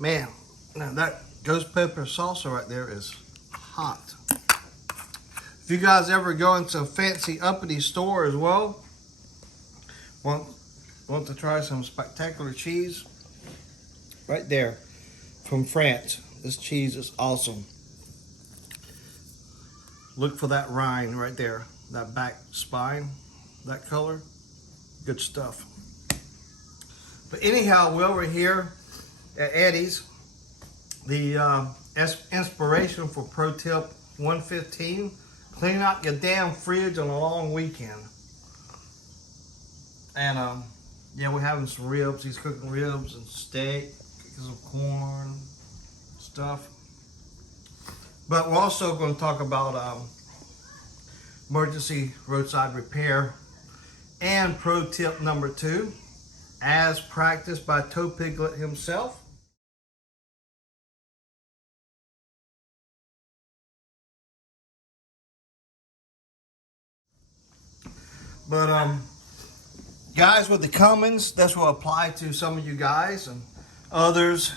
Man, now that ghost pepper salsa right there is hot. If you guys ever go into a fancy uppity store as well, want to try some spectacular cheese, right there from France. This cheese is awesome. Look for that rind right there, that back spine, that color. Good stuff. But anyhow, while we're here at Eddie's, the inspiration for pro tip 115, clean out your damn fridge on a long weekend. And yeah, we're having some ribs. He's cooking ribs and steak, some corn, stuff. But we're also going to talk about emergency roadside repair and pro tip number 2, as practiced by Piglet himself. But guys, with the Cummins, this will apply to some of you guys, and others,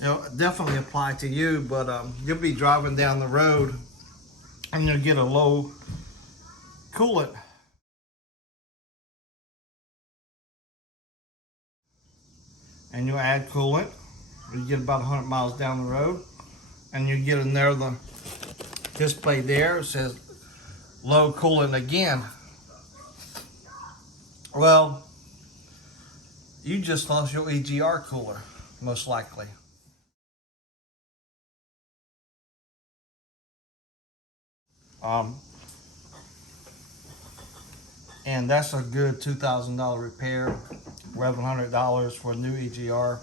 you know, definitely apply to you. But you'll be driving down the road and you'll get a low coolant. And you'll add coolant. You get about 100 miles down the road, and you get in there, the display there, it says low coolant again. Well, you just lost your EGR cooler, most likely. And that's a good $2,000 repair, $1,100 for a new EGR.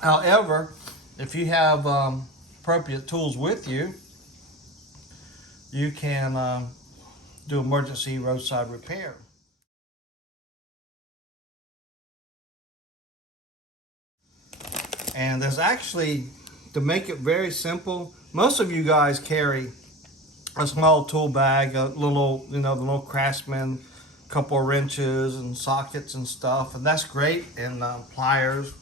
However, if you have appropriate tools with you, you can do emergency roadside repair. And there's actually, to make it very simple, most of you guys carry a small tool bag, a little, you know, the little Craftsman, couple of wrenches and sockets and stuff, and that's great, and pliers,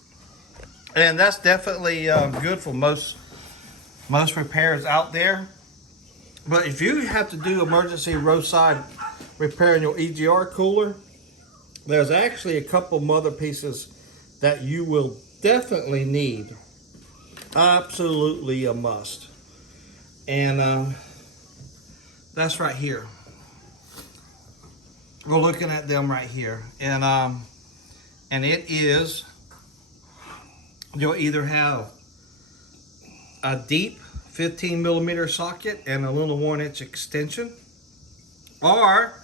and that's definitely good for most repairs out there. But if you have to do emergency roadside repair in your EGR cooler, there's actually a couple of other pieces that you will definitely need. Absolutely a must. And that's right here. We're looking at them right here. And it is, you'll either have a deep 15 millimeter socket and a little 1-inch extension, or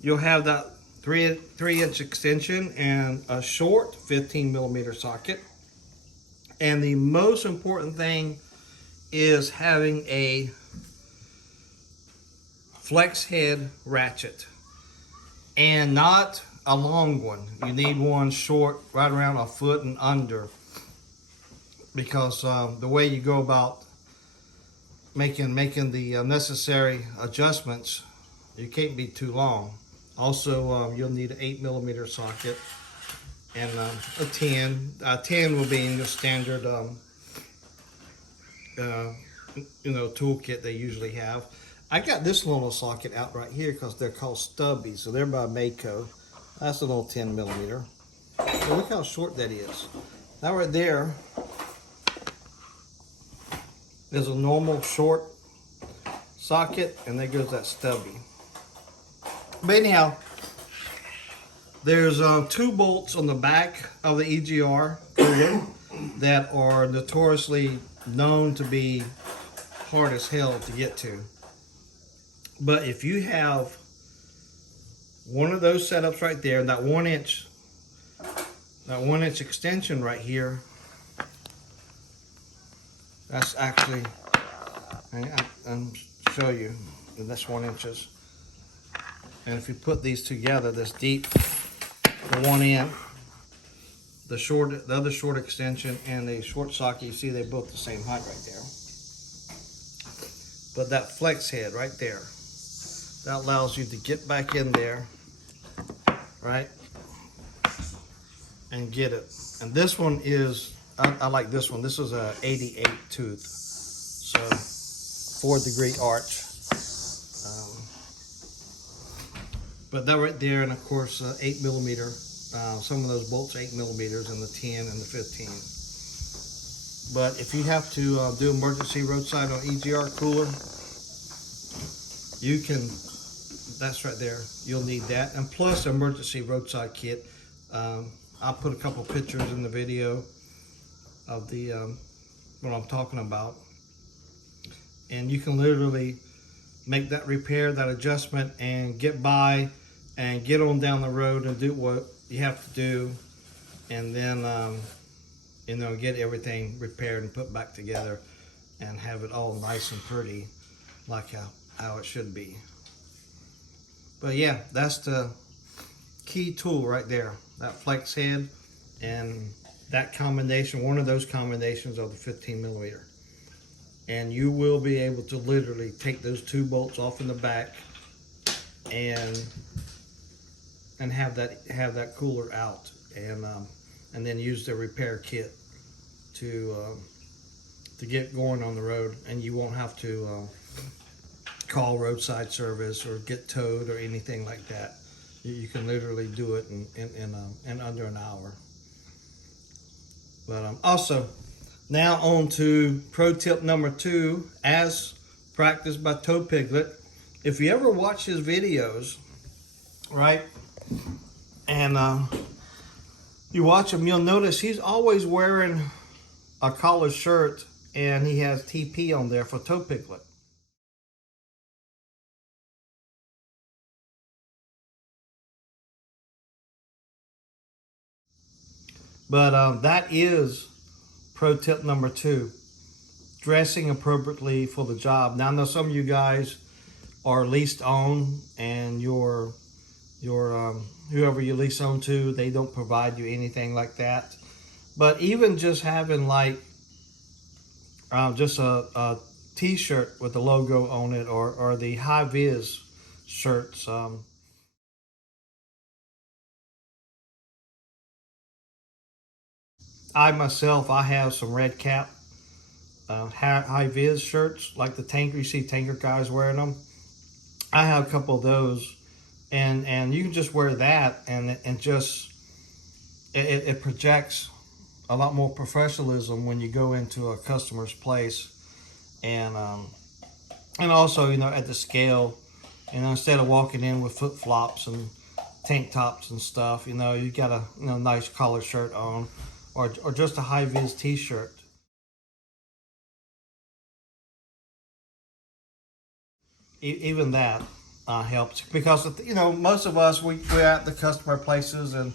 you'll have that 3-inch extension and a short 15 millimeter socket. And the most important thing is having a flex head ratchet, and not a long one. You need one short, right around a foot and under, because the way you go about making the necessary adjustments, you can't be too long. Also, you'll need an 8 millimeter socket and a 10. 10 will be in your standard, you know, toolkit they usually have. I got this little socket out right here because they're called stubbies, so they're by Mako. That's a little 10 millimeter. So look how short that is. That right there is a normal short socket, and there goes that stubby. But anyhow, there's 2 bolts on the back of the EGR cooler that are notoriously known to be hard as hell to get to. But if you have one of those setups right there, that 1-inch extension right here, that's actually, I'll show you, that's 1 inches. And if you put these together, this deep, the one end, the other short extension, and the short socket, you see they're both the same height right there. But that flex head right there, that allows you to get back in there, right? and get it. And this one is, I like this one. This is a 88 tooth, so 4-degree arch. But that right there, and of course 8mm. Some of those bolts 8mm, and the 10 and the 15. But if you have to do emergency roadside on EGR cooler, you can. That's right there. You'll need that, and plus emergency roadside kit. I'll put a couple pictures in the video of the what I'm talking about, and you can literally make that repair, that adjustment, and get by and get on down the road and do what you have to do, and then get everything repaired and put back together and have it all nice and pretty like how it should be. But yeah, that's the key tool right there, that flex head, and that combination, one of those combinations of the 15mm. And you will be able to literally take those 2 bolts off in the back and have that cooler out, and then use the repair kit to get going on the road, and you won't have to call roadside service or get towed or anything like that. You can literally do it in under an hour. But also, now on to pro tip number 2, as practiced by Tow Piglet. If you ever watch his videos, right, and you watch him, you'll notice he's always wearing a collared shirt, and he has TP on there for Tow Piglet. But that is pro tip number 2, dressing appropriately for the job. Now I know some of you guys are leased on, and your whoever you lease on to, they don't provide you anything like that. But even just having like just a t-shirt with the logo on it, or the HighVis shirts. I myself, I have some red cap HighVis shirts, like the tanker, you see tanker guys wearing them. I have a couple of those, and you can just wear that, and just it projects a lot more professionalism when you go into a customer's place, and also, at the scale, instead of walking in with flip flops and tank tops and stuff, you got a nice collar shirt on, or just a HighVis t-shirt. Even that helps, because most of us, we're at the customer places, and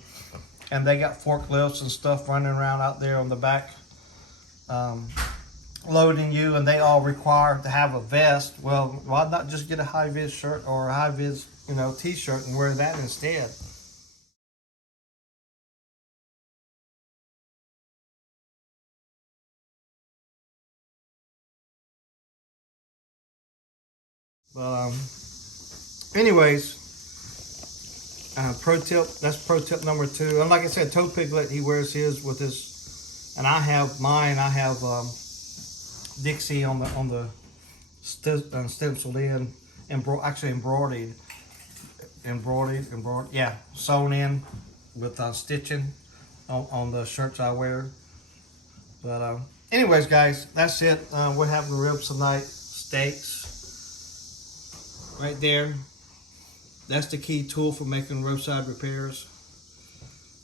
they got forklifts and stuff running around out there on the back, loading you, and they all require to have a vest. Well, why not just get a HighVis shirt or a HighVis t-shirt and wear that instead? But anyways, that's pro tip number 2. And like I said, Tow Piglet, he wears his with his, and I have mine. I have Dixie on the stenciled in, actually embroidered, yeah, sewn in with stitching on the shirts I wear. But anyways, guys, that's it. We're having ribs tonight, steaks. Right there, that's the key tool for making roadside repairs.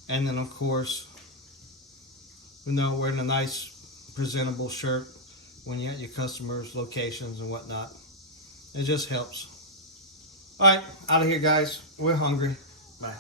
And then, of course, wearing a nice, presentable shirt when you're at your customers' locations and whatnot. It just helps. All right, out of here, guys. We're hungry. Bye.